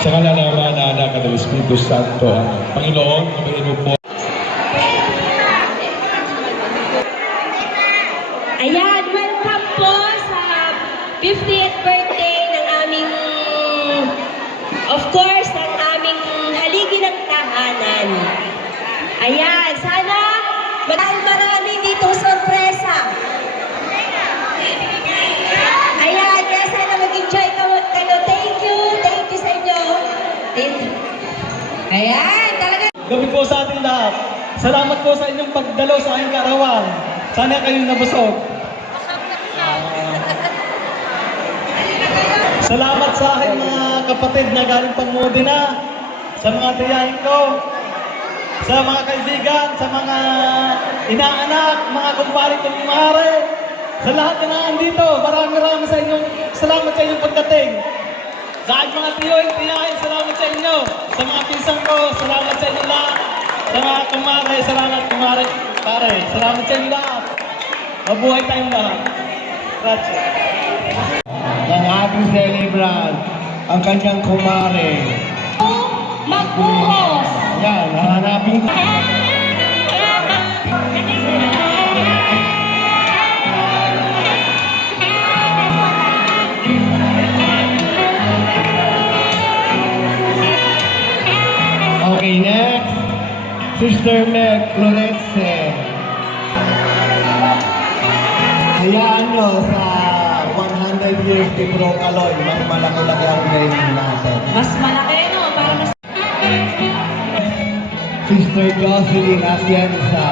Sa ngala ng Ama, ng Anak, at ng Espiritu Santo. Panginoon, kabayan mo po. Ayan, welcome po sa 50th birthday ng aming, of course, ng aming haligi ng tahanan. Ayan, sana marami dito sorpresa. Ayan, kaya sana mag-enjoy kayo. Thank you sa inyo. Ayan, talaga. Gabi po sa ating lahat. Salamat po sa inyong pagdalo sa aking kaarawan. Sana kayong nabusog. Salamat sa aking mga kapatid na galing pang Modena, sa mga tiyahin ko, sa mga kaibigan, sa mga inaanak, mga kumpare kong kumare, sa lahat na nandito. Marami sa inyong salamat sa inyong pagdating. Sa aking mga tiyahin, salamat sa inyo. Sa mga pisang ko, salamat sa inyo lahat. Sa mga kumare, salamat kumare, pare. Salamat sa inyo lahat. Mabuhay tayong lahat. Grazie. Ng ating celebrant, ang kanyang kumare. Magbuhos! Yan, hahanapin ko. Okay, next. Sister Meg Florence. Hayaan nyo sa 100 years ni Bro Kaloy, mas malaki-laki ang venue natin. Mas malaki, no? Para mas... Sister Jocelyn Atienza.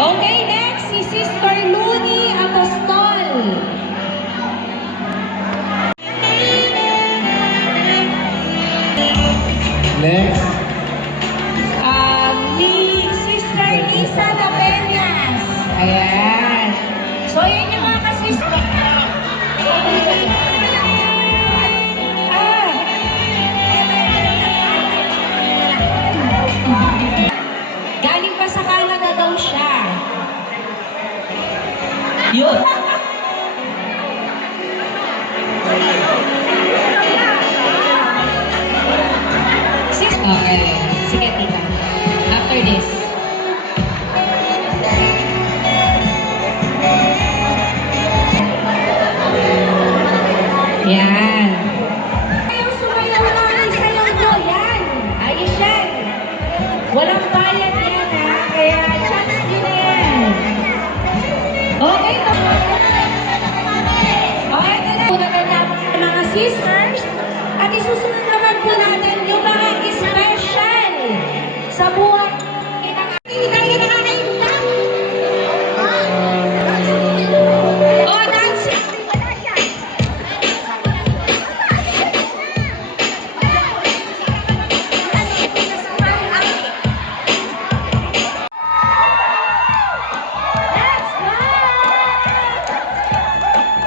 Okay, next, si Sister Luni Apostol. Next. Ni Sister Lisa de Peñas. Ayan. So, yun yung mga ka-sister. Galing pa sa Canada daw siya. Yun. Okay. Sige, tita. After this. Yan. Ayaw sumayaw na ang sayaw mo. Yan. Ayos yan. Walang bayad yan, ha? Kaya chance nyo na yan. Okay. Okay, ito na. Punagan natin ang mga sisters. At isusunod naman po natin yung mga special sa buhay. Hindi tayo nakakainta. Oh, dancing. Let's go!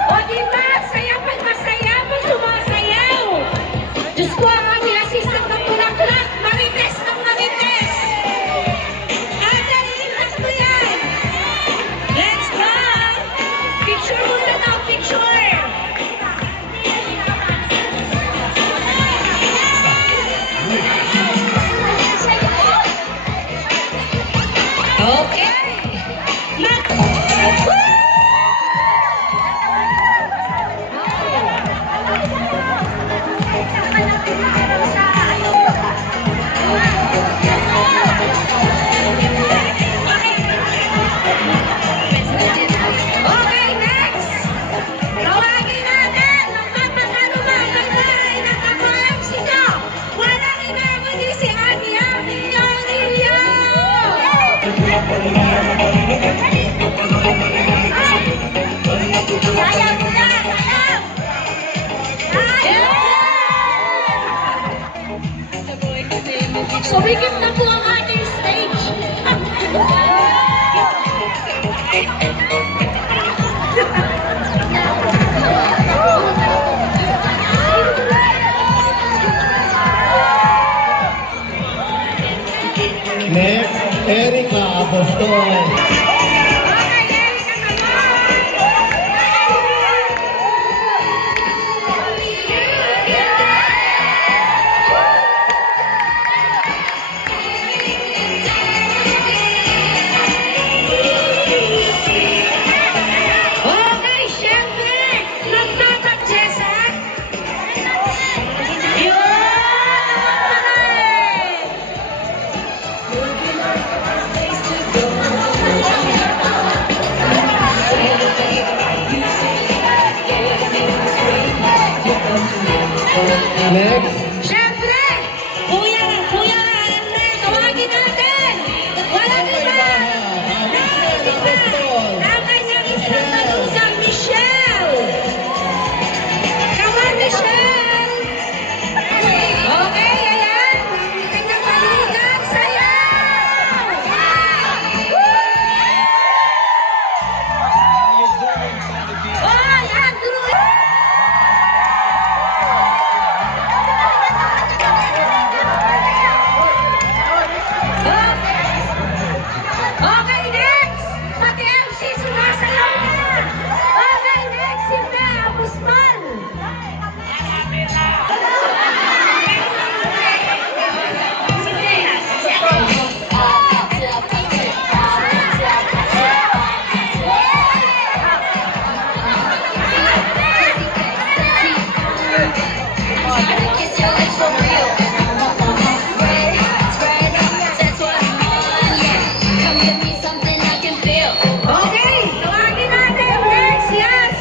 O, diba? Saya pag masaya mo sumasayaw. Diyos ko, ang aming asisang ng tulak-tulak. Marites ng marites. Next. Siyempre, Kuya Andre, tawagin natin. Walang iba. Ang kanyang isang malusang Michelle. Come on, Michelle. Okay, ayan. Kanyang malugang sayaw. Oy, Andrew. Okay, next! Pati MC sumasayaw na! Okay, next! Yun na, Busman! Okay, tawagin natin! Next, yes!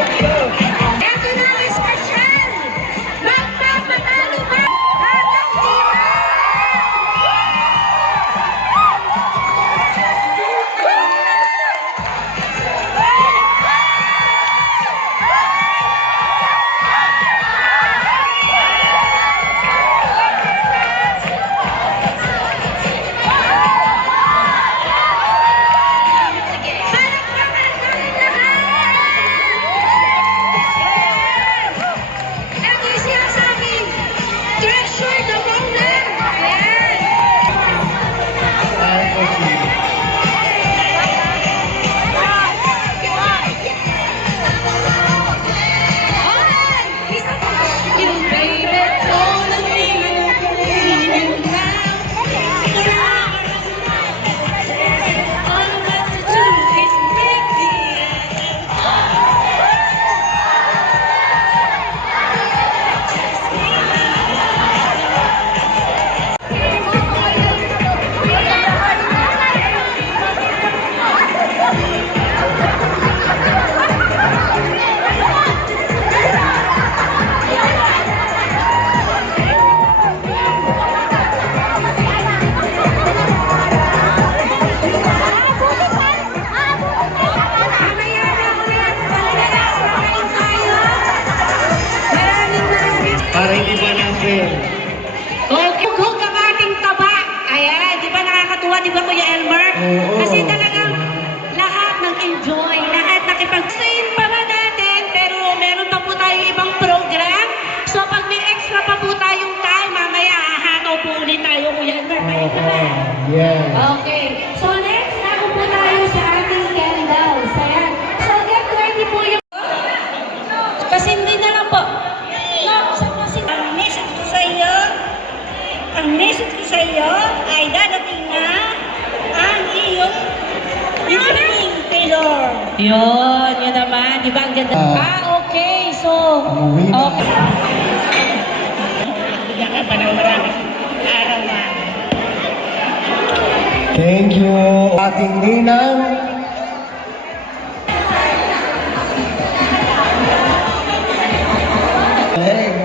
Eto na, Miss Michelle! Magpapatalo ba? Hanggang dito! Palakpakan natin lahat! Ito yung sinasabing treasure the moment! Ayan! Hoy! Isa pa! You baby, all of me, you now. All I want to do is make the end. Mamaya na ulit. Palalas, makain tayo. Maraming Para hindi ba natin? okay, hug ang ating taba. Ayan, di ba nakakatuwa, di ba Kuya Elmer? Oo. Kasi talagang lahat nag-enjoy, lahat nakipag-strain pa ba natin, pero meron pa po tayong ibang program. So pag may extra pa po tayong time, mamaya hahataw po ulit tayo, Kuya Elmer. Pwede ba? Yes. Okay. So next, naku po tayo sa ating candles. Ayan. So get ready po yung... Pasindi na lang po. No, sa pasindi. Ang message ko sa iyo ay dadating na ang iyong hinihiling kay Lord. Yun naman. Di ba ang ganda? Okay. So, okay. Bigyan ka pa ng maraming araw na. Thank you. Ating ninang.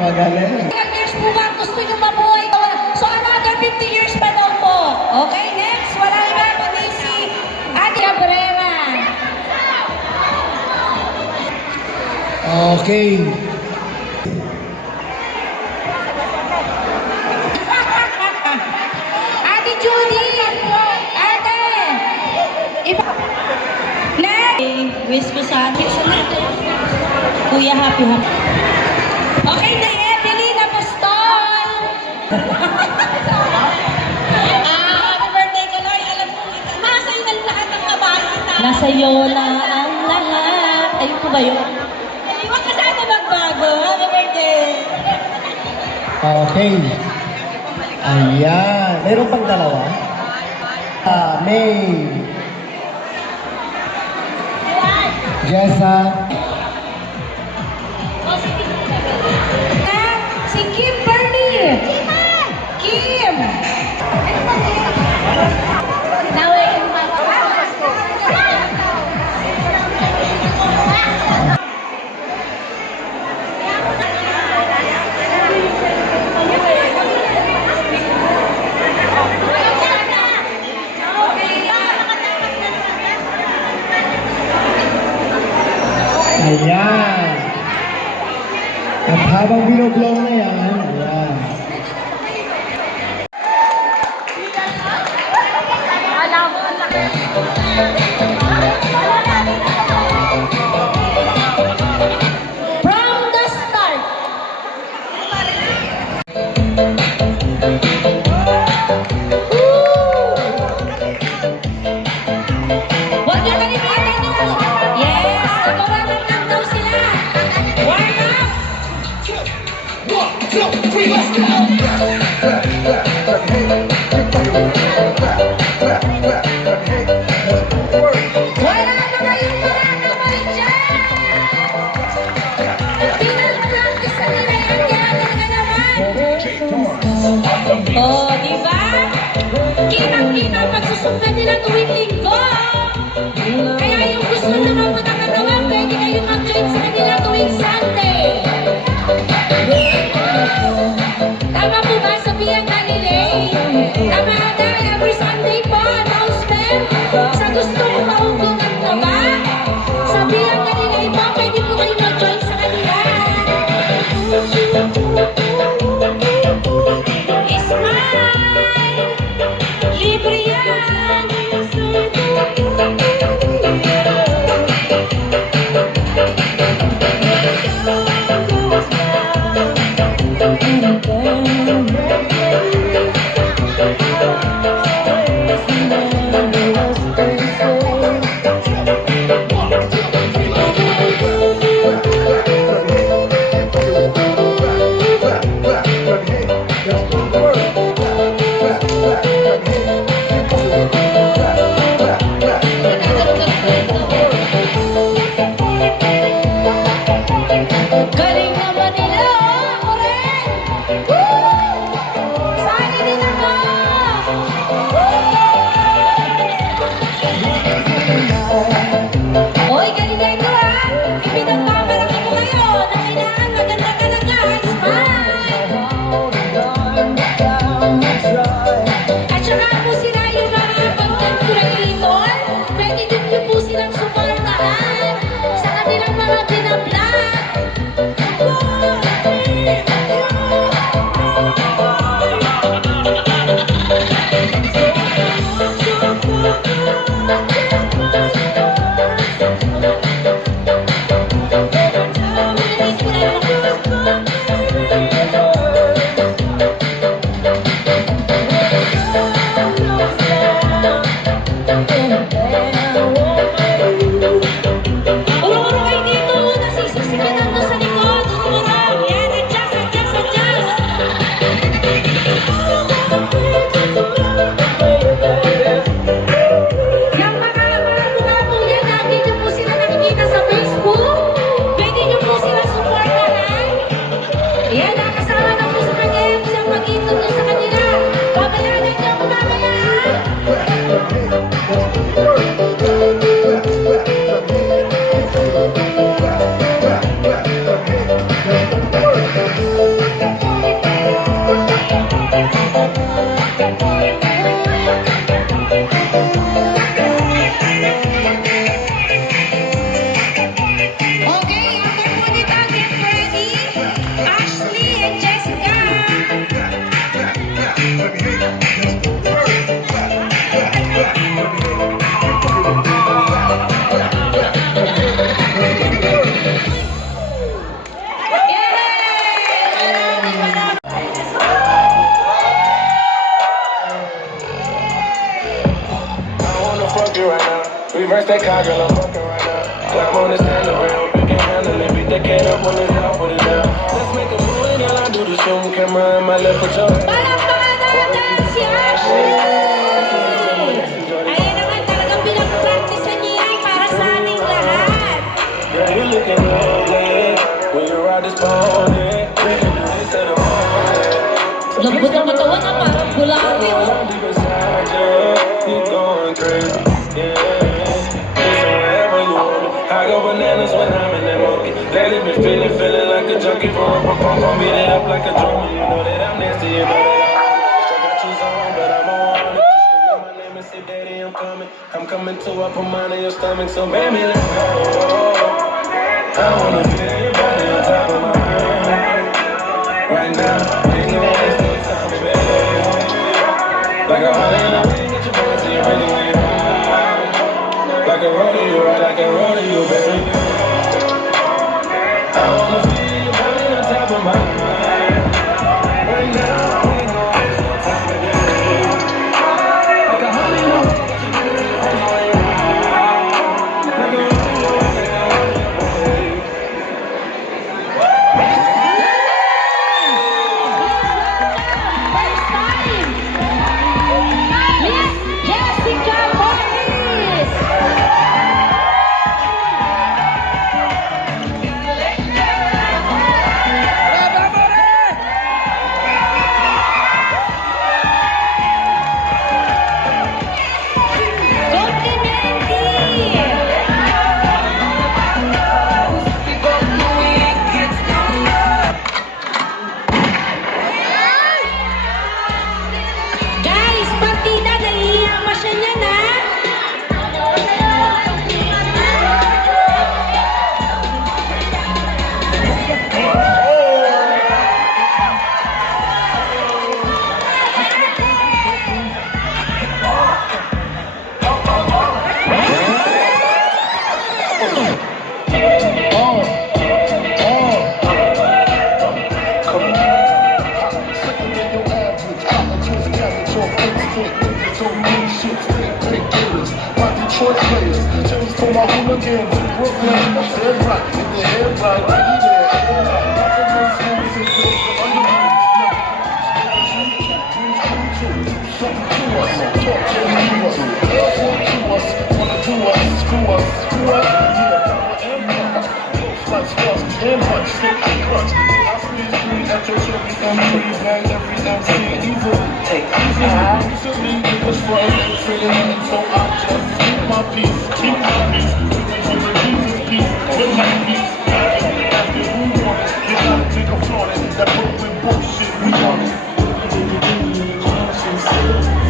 Magaling. Ilang years po ba gusto nyo mabuhay? So, another 50 years pa daw po. Okay, next. Wala iba kundi si Ate Cabrera. Okay. Ate Judy. Ate. Iba. Next. Wish ko sa atin. Kuya, happy. Okay na, Evelyn Apostol. Happy birthday ko, Lord. Alam ko, masay na lahat ng kabahan na. Nasa iyo na ang lahat. Ayun po ba yun? Huwag ka sana magbago. Happy birthday. Okay. Ayan. Meron pang dalawa. May. Jessa. Ayan. At habang binoblow na yan, ayan. From the start. Huwag niyo kalimutan yung yes, nag-warm up lang daw sila. Warm up. Wala na kayong mga kamay dyan. Pinag-practice na nila yan, kaya talaga naman. Oh, di ba? Kitang-kita ang pagsusunod nila tuwing linggo. Kaya yung gusto naman po ng katawan, pwede kayong mag-join sa kanila tuwing Sunday. Tama po ba sabihan Galilei? Tama ata, every Sunday po, announcement. Sa gustong mahugutan na ba? Sabihan Galilei po, pwede po kayong mag-join sa kanila. Smile! Libre yan! Galing naman nila, oh! Ako rin! Woo! Sali din ako! Hoy, galing ko ha! Ipinagpaparak ko kayo na kailangan maganda talaga ang smile! At saka po sila yung mga content creator, pwede din niyo po silang suportahan sa kanilang mga binablog. Urong-urong kayo dito, nasisisiganan mo sa likod. Urong-urong, yan, adjust, adjust, adjust. Yung mga mukha po yan, lagi niyo po sila nakikita sa Facebook. Pwede niyo po sila supportahan. Yan, nakasama na po sa kanya siyang mag-intro sa kanila. Babayaran niyo ako mamaya, ha? Okay, after po nito, get ready. Ashley and Jessica. Fuck you right now. Reverse that car, girl, I'm fucking right now. Climb on this handrail, you can handle it. Beat that cat up on this down, put it down. Let's make a move, girl, I do the zoom camera in my left foot, your Palakpakan natin si Ashley! Ayan naman, talagang pinag-practice niya yan para sa ating lahat. Girl, you looking lovely. When you ride this pony, we can do this at the morning. Lambot ang katawan na parang bulate, oh. Deep inside you. crazy. Yeah, listen wherever you want me. I go bananas when I'm in that mood. Lately been feeling like a junkie. For me to up like a drummer. You know that I'm nasty, you know that I got you on, but I'm on it. Just scream my name and say, Daddy, I'm coming. I'm coming to up on mine in your stomach, so baby, let's go. I wanna feel your body on top of my mind. Right now, ain't no waste no time, baby. Like a honey in a ring, get your boys in your ring when you ride. Like a rodeo, right? Like a rodeo, baby. I wanna feel your body on top of my mind. Right now, ain't no waste no time, baby. Like a honey in a ring, get your boys in your ring when you ride. Like a rodeo, right? Like a rodeo, baby. First time! Miss Jessica Morris! Guys, partida, nahihiya pa siya niyan, ha? Detroit players, just for my hooligans, Brooklyn, head right, get the head right, be there, head right, nothing no smooth, and things are underneath. Something to us, talk to us, girls want to us, wanna do us, screw us, yeah, power and punch, like squash and punch, stick and crunch. I squeeze three at your cherry M3, bang every MC easily, easily, niggas front, feeling so I just keep my peace, keep my peace, with the Jesus peace, with my peace, after who want it, you gotta take a flaunt it, that Brooklyn bullshit, we want it.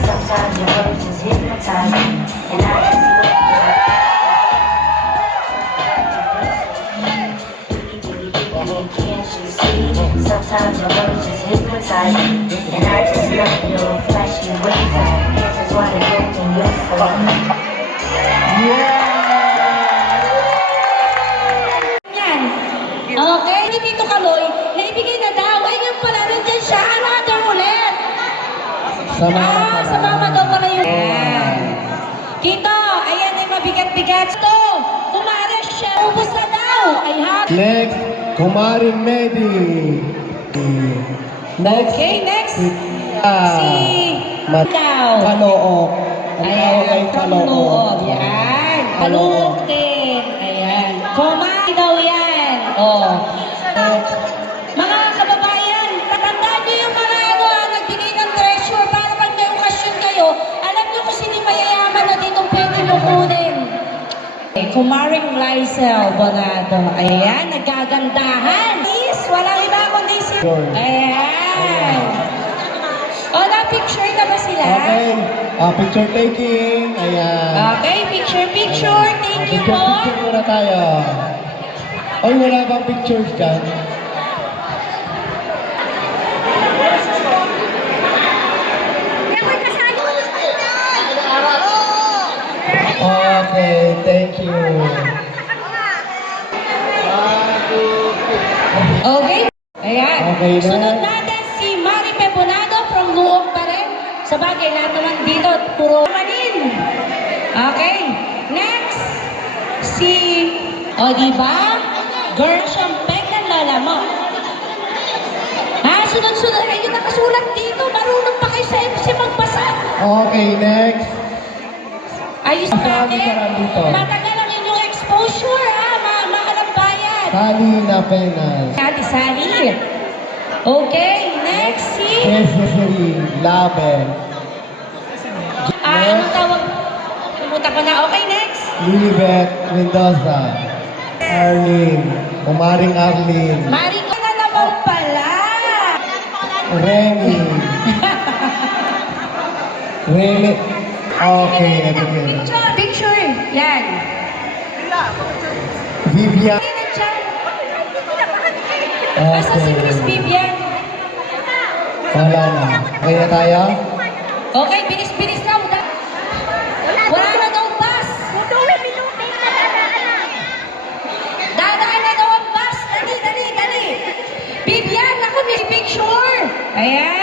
Sometimes your words just hypnotize me, and I just look Sometimes your words just hypnotize me, and I just love your flashy ways. This is what I'm looking you for. Yan. Okay, ni Tito Kaloy, naibigay na daw. Ay, yun pala, nandyan siya. Another ulit. Sa mama daw pala yun. Ayan. Kito, ayan ay mabigat-bigat. Ito, kumares siya. Ubus na daw. Ay, ha? Next, Kumaring Medi. Next, Okay, next. Si Mat- daw. Kalook. Ang tawag ay Ayan, from Loob. Kalook. Yan. Kalook din. Ayan. Kumari daw yan. Oh. Mga kababayan, tandaan nyo yung mga nagbigay ng treasure para pag may okasyon kayo, alam nyo kung sino yung mayayaman na dito pwede lukunin. Kumaring Lysel Bonado. Ayan, nagagandahan. Please, walang iba kundi si... Ayan. O, na-picture na ba sila? Okay, picture taking. Ayan. Okay, picture. Thank you po. Picture muna tayo. Ay, wala bang pictures dyan? Okay, thank you. Okay. Ayan. Okay na. Sunod natin si Mari Pebonado from Luong pa rin. Sa bagay, lahat naman dito, puro manin. Okay. Next, si... O, diba? Girl, siyang peg ng lola mo. Ha? Sunod-sunod. Ayun, nakasulat dito. Marunong pa kayo sa MC magbasa. Okay, next. Ayos Marami natin. dito. Matagal ang inyong exposure, ha? Mahalang bayan. Sally na Penas. Ate Sally. Okay, next si... Cesary Laben. Anong tawag? muna. Okay, next. Lilibet Mendoza. Arlene. Umaring Arlene. Mari ko na naman pala. Remy. Remy. Okay, ito yun. Picture. Yan. Vivian. Tingnan siya. Basta si Miss Vivian. Wala na. Okay na tayo? Okay, bilis-bilis lang. Wala na daw bus. Dadaan na daw ang bus. Dali. Vivian, ako may picture. Ayan.